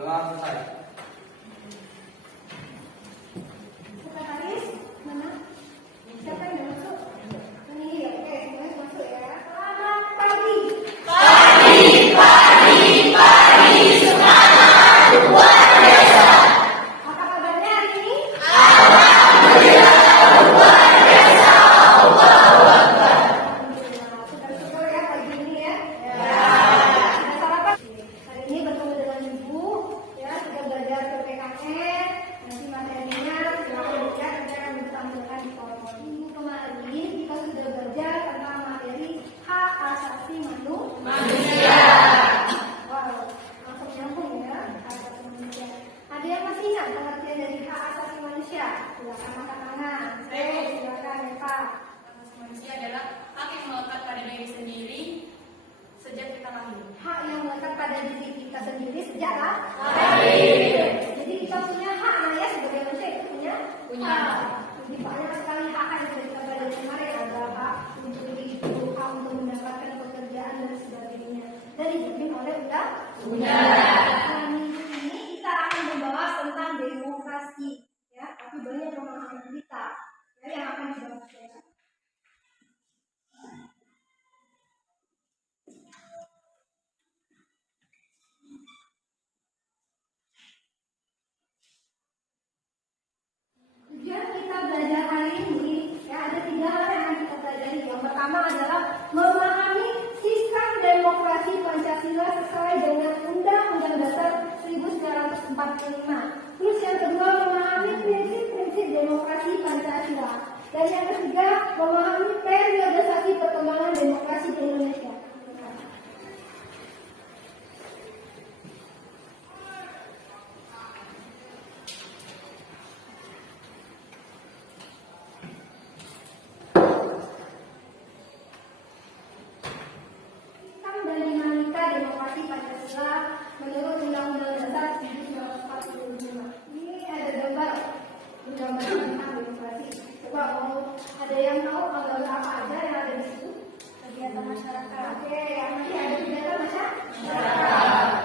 Telah selesai. Sekretaris mana? Siapa yang udah masuk? Ini ya, oke, semuanya masuk ya. Selamat pagi. Pagi, semangat luar biasa. Apa kabarnya hari ini? Alhamdulillah, luar biasa. Allahu Akbar. Alhamdulillah, syukur ya pagi ini ya. Sudah sarapan? Hari ini bertemu dengan Ibu, ya sudah belajar PPKN. Nanti materinya silakan dilihat, nanti akan ditampilkan di PowerPoint. Minggu kemarin kita sudah belajar tentang materi hak asasi manusia. Wow, langsung nyambung ya, hak asasi manusia. Ada yang masih ingat pengertian dari hak asasi manusia? Silakan angkat tangan. Silakan Eva. Hak asasi manusia adalah hak yang melekat pada diri sendiri sejak kita lahir. Hak yang melekat pada diri kita sendiri sejak lahir. Jadi kita punya hak, ya sebagai manusia itu punya hak. Jadi banyak sekali hak yang sudah kita belajar kemarin, ada hak untuk hidup, hak untuk mendapatkan pekerjaan dan sebagainya. Dan dijamin oleh undang-undang. Nah, minggu ini kita akan membahas tentang demokrasi, ya. Tapi banyak pemahaman kita ya, yang akan dibahas ya. Tujuan kita belajar hari ini ya ada 3 hal yang akan kita pelajari. Yang pertama adalah memahami sistem demokrasi Pancasila sesuai dengan Undang-Undang Dasar 1945. Terus yang kedua memahami prinsip-prinsip demokrasi Pancasila. Dan yang ketiga memahami periodisasi perkembangan demokrasi di Indonesia. Dan dinamika demokrasi Pancasila menurut Undang-Undang Dasar 1945. Ini ada gambar tentang demokrasi. Coba mau ada yang tahu gambar apa aja yang ada di situ? Kegiatan masyarakat. Oke, nanti ada kegiatan masyarakat.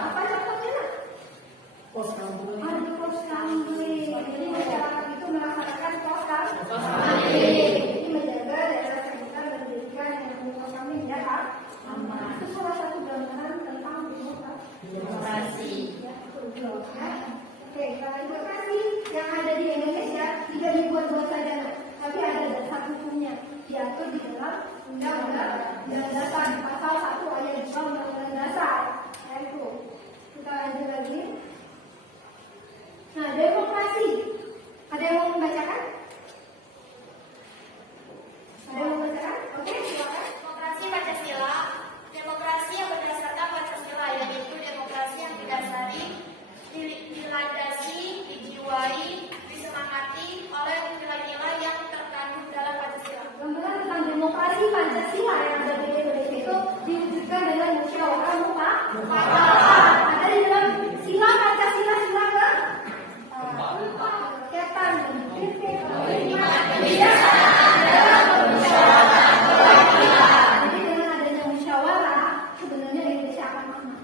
Apa contohnya? Pos kampung. Ada pos kampling. Jadi masyarakat itu melaksanakan pos kampling. Jadi menjaga daerah sekitar dan menjadikan yang punya pos kampling tidak aman. Itu salah satu gambaran tentang demokrasi. Ya, betul. Ya. Oke, kalau demokrasi yang ada di Indonesia tidak dibuat-buat saja, tapi ada dasar hukumnya diatur di dalam Undang-Undang Dasar pasal 1 ayat 2 Undang-Undang Dasar. Ya itu. Kita lanjut lagi. Nah, demokrasi. Ada yang mau membacakan? Ada yang mau membacakan? Oke, silakan. Demokrasi Pancasila, demokrasi yang berdasarkan Pancasila, yaitu demokrasi yang didasari, dilandasi, dijiwai, disemangati oleh nilai-nilai yang terkandung dalam Pancasila. Gambaran tentang demokrasi Pancasila yang ada di Indonesia itu diwujudkan dengan musyawarah mufakat. Ada di dalam sila Pancasila sila ke ketan Jadi dengan adanya musyawarah sebenarnya Indonesia akan aman.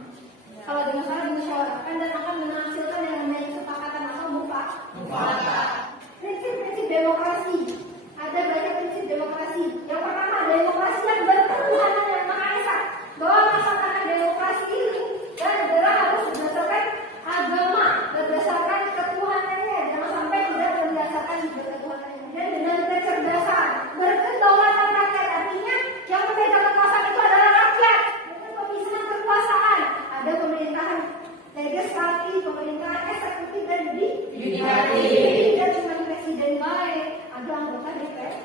Kalau dengan cara dimusyawarahkan dan akan menghasilkan yang namanya kesepakatan atau mufakat. Prinsip-prinsip demokrasi. Ada banyak prinsip demokrasi. Yang pertama, demokrasi yang berketuhanan yang Maha Esa. Bahwa melaksanakan demokrasi ini dan negara harus berdasarkan agama, berdasarkan ketuhanannya. Jangan sampai tidak berdasarkan ketuhanannya. Dan dengan kecerdasan, berkedaulatan rakyat. Artinya yang memegang kekuasaan itu adalah rakyat. Bukan pemisahan kekuasaan. Ada pemerintahan legislatif, pemerintahan eksekutif dan yudikatif. Tidak cuma presiden baik, ada anggota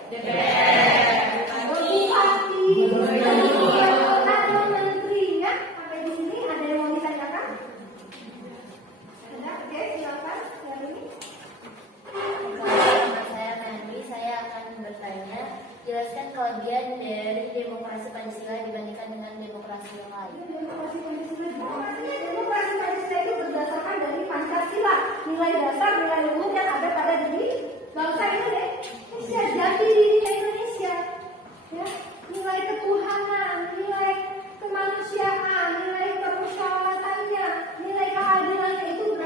DPR, ada bupati, ada menteri, ya. Sampai di sini ada yang mau ditanyakan? Ada? Oke, silakan. Yang ini. Nama saya Nandi, saya akan bertanya, jelaskan kelebihan dari demokrasi Pancasila dibandingkan dengan demokrasi yang lain. Demokrasi Pancasila itu berdasarkan dari Pancasila, nilai dasar, nilai luhur yang ada pada diri bangsa Indonesia, jati diri Indonesia, ya, nilai ketuhanan, nilai kemanusiaan, nilai permusyawaratannya, nilai keadilannya itu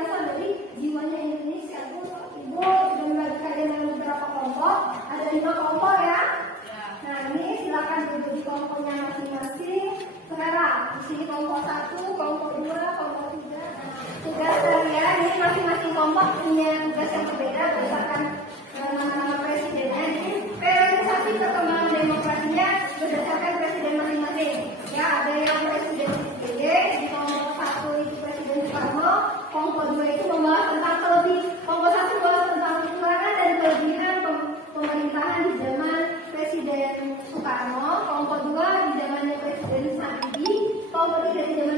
1, kelompok 2, kelompok 3. Tugas kalian ini masing-masing kelompok punya tugas yang berbeda berdasarkan nama presidennya. Ini periodisasi perkembangan demokrasinya berdasarkan presiden masing-masing. Ya, ada yang presiden SBY, di kelompok 1 itu presiden Soekarno, kelompok 2 itu membahas tentang kelompok 1 membahas tentang kekurangan dan kelebihan pemerintahan di zaman presiden Soekarno, kelompok 2 di zamannya presiden Habibie, kelompok 3 di zaman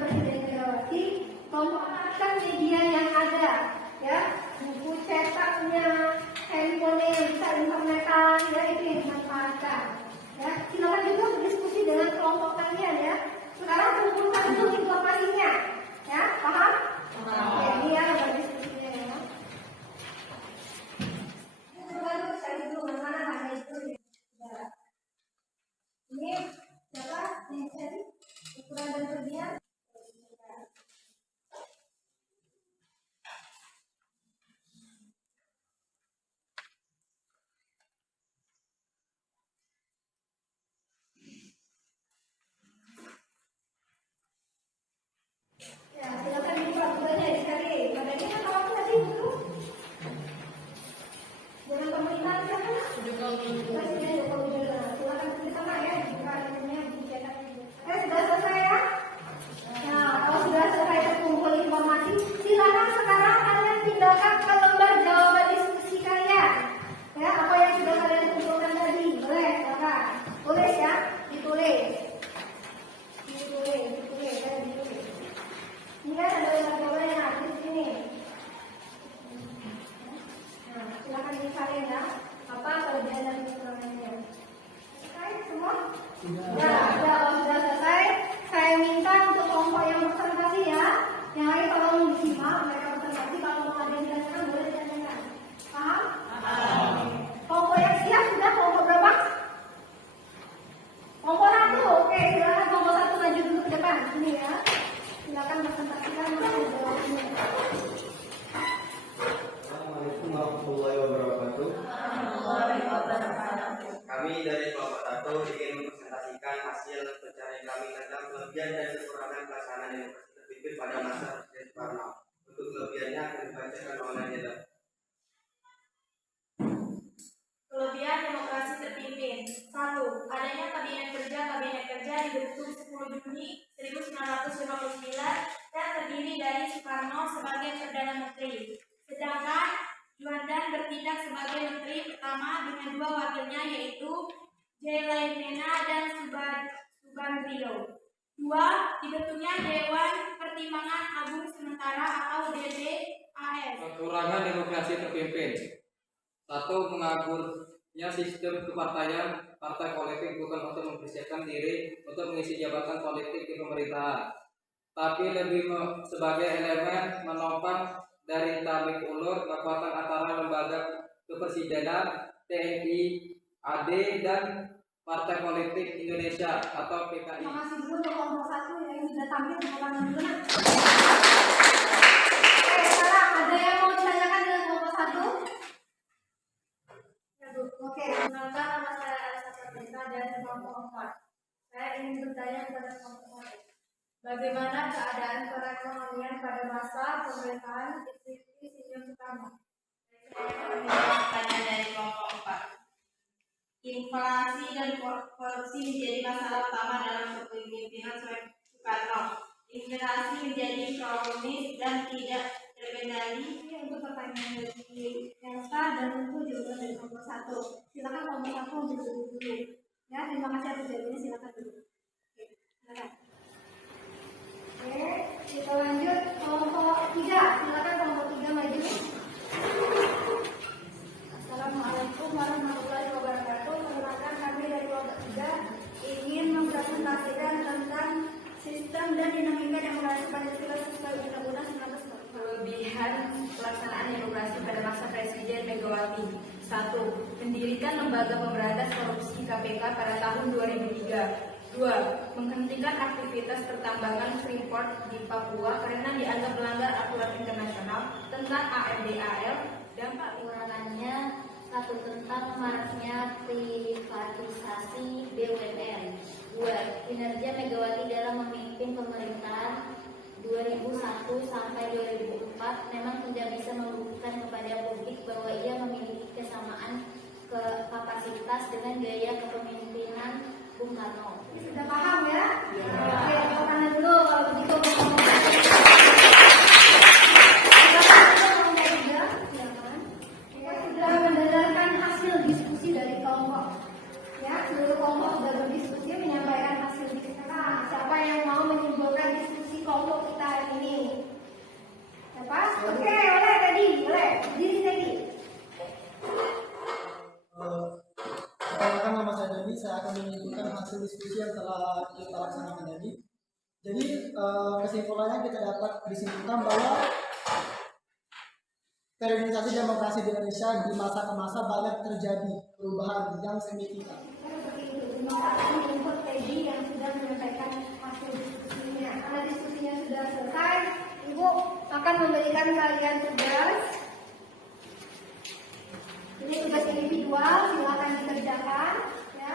presiden Megawati, kelompok 4 kan media yang ada, ya, buku cetaknya, handphone yang bisa internetan, ya itu yang dimanfaatkan. Ya, silakan juga berdiskusi dengan kelompok kalian ya. Sekarang kumpulkan dulu informasinya, ya, paham? Oke, ini ya berdiskusinya ya. Baru saya dulu mana hanya itu. Ya. Ini siapa? Yang cari ukuran dan kelebihan. Ya, silakan dibuka bukunya sekali. Badannya kan kalau tadi dulu. Dengan pemerintahan siapa? Presiden Joko Widodo. Silakan bersama ya. Dibuka bukunya, dicetak. Sudah selesai ya? Nah, kalau sudah selesai terkumpul informasi, silakan sekarang kalian pindahkan ke lembar jawaban diskusi kalian. Ya, apa yang sudah kalian kumpulkan tadi, boleh, silakan. Tulis ya, ditulis. Ditulis. Ini kan ada lembar yang ada di sini. Nah, silakan dicari ya. Apa kelebihan dan kekurangannya? Selesai semua? Ya, kalau sudah selesai, saya minta untuk kelompok yang presentasi ya. Yang lain tolong disimak, mereka presentasi. Kalau mau ada yang ditanyakan, boleh ditanyakan. Paham? Kelompok yang siap sudah kelompok berapa? Kelompok 1, oke. Silakan kelompok 1 maju dulu ke depan. Ini ya. Silakan presentasikan jawabannya. Assalamualaikum warahmatullahi wabarakatuh. Kami dari kelompok 1 ingin mempresentasikan hasil pencarian kami tentang kelebihan dan kekurangan pelaksanaan demokrasi terpimpin pada masa Presiden Soekarno. Untuk kelebihannya akan dibacakan oleh Nela. Kelebihan demokrasi terpimpin. 1. Adanya Kabinet Kerja dibentuk 10 Juni 1959 dan terdiri dari Soekarno sebagai Perdana Menteri. Sedangkan Juanda bertindak sebagai Menteri pertama dengan 2 wakilnya yaitu J. Laimena dan Subandrio. 2. Dibentuknya Dewan Pertimbangan Agung Sementara atau DPAS. Kekurangan demokrasi terpimpin. 1. Mengagurnya sistem kepartaian. Partai politik bukan untuk mempersiapkan diri untuk mengisi jabatan politik di pemerintahan, tapi lebih sebagai elemen menopang dari tarik ulur kekuatan antara lembaga kepresidenan, TNI, AD, dan Partai Politik Indonesia atau PKI. Terima kasih dulu untuk kelompok 1 yang sudah tampil di depan dulu. Oke, sekarang ada yang mau ditanyakan dengan kelompok 1? Oke, Perkenalkan, nama saya Alisa Pratita dari kelompok 4. Saya ingin bertanya kepada kelompok 4. Bagaimana keadaan perekonomian pada masa pemerintahan Insinyur Soekarno? Saya pertanyaan dari kelompok 4. Inflasi dan korupsi menjadi masalah utama dalam kepemimpinan Soekarno. Inflasi menjadi kronis dan tidak terkendali. ini untuk pertanyaan dari Elsa dan untuk jawaban dari kelompok 1. Silakan kelompok 1 untuk dulu. Ya, terima kasih atas jawabannya. Silakan dulu. Oke, silakan. Oke, kita lanjut kelompok 3. Silakan kelompok 3 maju. Assalamualaikum warahmatullahi wabarakatuh. Perkenalkan, kami dari kelompok 3 ingin mempresentasikan tentang sistem dan dinamika demokrasi Pancasila sesuai Undang-Undang 1945. Kelebihan pelaksanaan demokrasi pada masa Presiden Megawati. 1. Mendirikan Lembaga Pemberantas Korupsi KPK pada tahun 2003. 2. Menghentikan aktivitas pertambangan Freeport di Papua karena dianggap melanggar aturan internasional tentang AMDAL. Dampak Kekurangannya. 1. Tentang maraknya privatisasi BUMN. 2. Kinerja Megawati dalam memimpin pemimpin pemerintahan 2001 sampai 2004 memang tidak bisa membuktikan kepada publik bahwa ia memiliki kesamaan kapasitas dengan gaya kepemimpinan Bung Karno. Ini sudah paham ya? Oke, tepuk tangan dulu kalau begitu. Sudah mendengarkan hasil diskusi dari kelompok. Ya, seluruh kelompok sudah berdiskusi menyampaikan hasil diskusi. Nah, siapa yang mau menyimpulkan diskusi kelompok kita hari ini? Siapa? Oke, boleh tadi, boleh. Diri tadi. Perkenalkan, nama saya Dani. Saya akan menyimpulkan hasil diskusi yang telah kita laksanakan tadi. Jadi kesimpulannya kita dapat disimpulkan bahwa periodisasi demokrasi di Indonesia di masa ke masa banyak terjadi perubahan yang signifikan. Terima kasih untuk Teddy yang sudah menyampaikan hasil diskusinya. Karena diskusinya sudah selesai, Ibu akan memberikan kalian tugas. Ini tugas individual, silakan dikerjakan. Ya.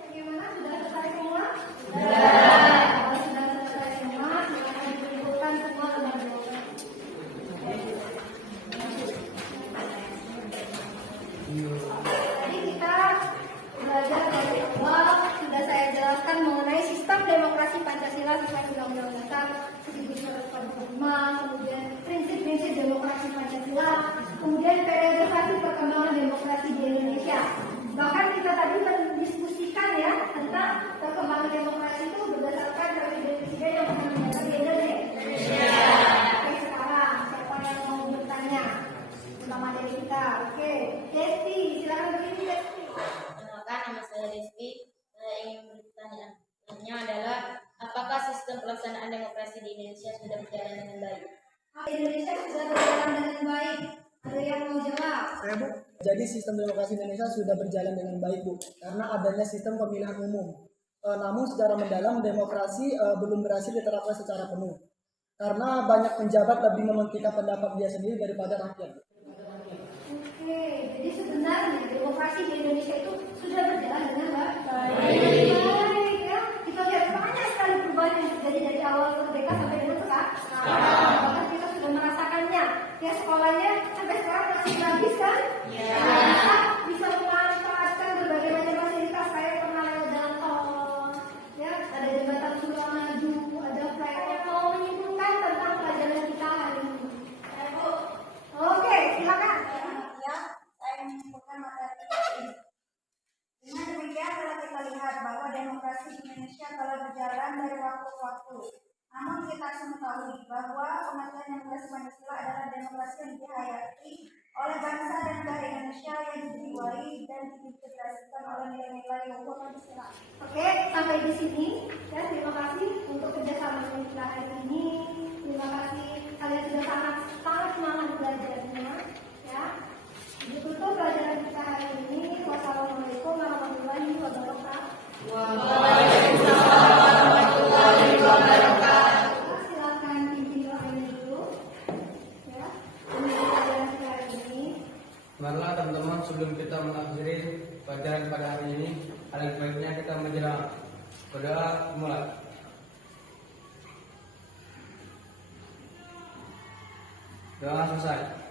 Bagaimana? Sudah selesai semua? Sudah. Kalau sudah selesai semua, silakan dikumpulkan semua lembar-lembar. Tadi kita belajar dari awal, sudah saya jelaskan mengenai sistem demokrasi Pancasila sesuai Undang-Undang Dasar 1945, kemudian prinsip-prinsip demokrasi Pancasila, kemudian periodisasi perkembangan demokrasi di Indonesia. Bahkan kita tadi mendiskusikan ya tentang perkembangan demokrasi itu berdasarkan presiden-presiden yang pernah menjabat di Indonesia. Oke, sekarang siapa yang mau bertanya? Pertama dari kita, oke. Desti, silakan berdiri Desti. Perkenalkan, nama saya Desti. Saya ingin bertanya. Pertanyaannya adalah, apakah sistem pelaksanaan demokrasi di Indonesia sudah berjalan dengan baik? Indonesia sudah berjalan dengan baik. Ada yang mau jawab? Saya, Bu. Jadi sistem demokrasi Indonesia sudah berjalan dengan baik, Bu, karena adanya sistem pemilihan umum. Namun secara mendalam demokrasi belum berhasil diterapkan secara penuh. Karena banyak penjabat lebih mementingkan pendapat dia sendiri daripada rakyat. Oke, jadi sebenarnya demokrasi di Indonesia itu sudah berjalan dengan baik. Ya. Kita lihat banyak sekali perubahan yang terjadi dari awal merdeka sampai dengan sekarang. Bahkan kita sudah merasakannya. Ya, sekolahnya sampai sekarang masih gratis kan? Bisa memanfaatkan berbagai macam fasilitas. Saya pernah lewat jalan tol, ya, ada jembatan Suramadu, ada flyover. Kalau menyimpulkan tentang pelajaran kita hari ini. Oke, silakan. Ya, saya menyimpulkan materi ini. Dengan demikian telah kita lihat bahwa demokrasi di Indonesia telah berjalan dari waktu ke waktu. Namun kita harus mengetahui bahwa pengertian demokrasi Pancasila adalah demokrasi yang dihayati oleh bangsa dan negara Indonesia yang dijiwai dan diintegrasikan oleh nilai-nilai luhur Pancasila. Oke, sampai di sini. Ya, terima kasih untuk kerjasama kita hari ini. Terima kasih kalian sudah sangat semangat belajarnya. Ya, ditutup pelajaran kita hari ini. Wassalamualaikum warahmatullahi wabarakatuh. Waalaikumsalam warahmatullahi wabarakatuh. Silakan pimpin doanya dulu. Ya, ini pelajaran kita hari ini. Marilah teman-teman, sebelum kita mengakhiri pelajaran pada hari ini, alangkah baiknya kita menjelang berdoa mulai. Doa selesai.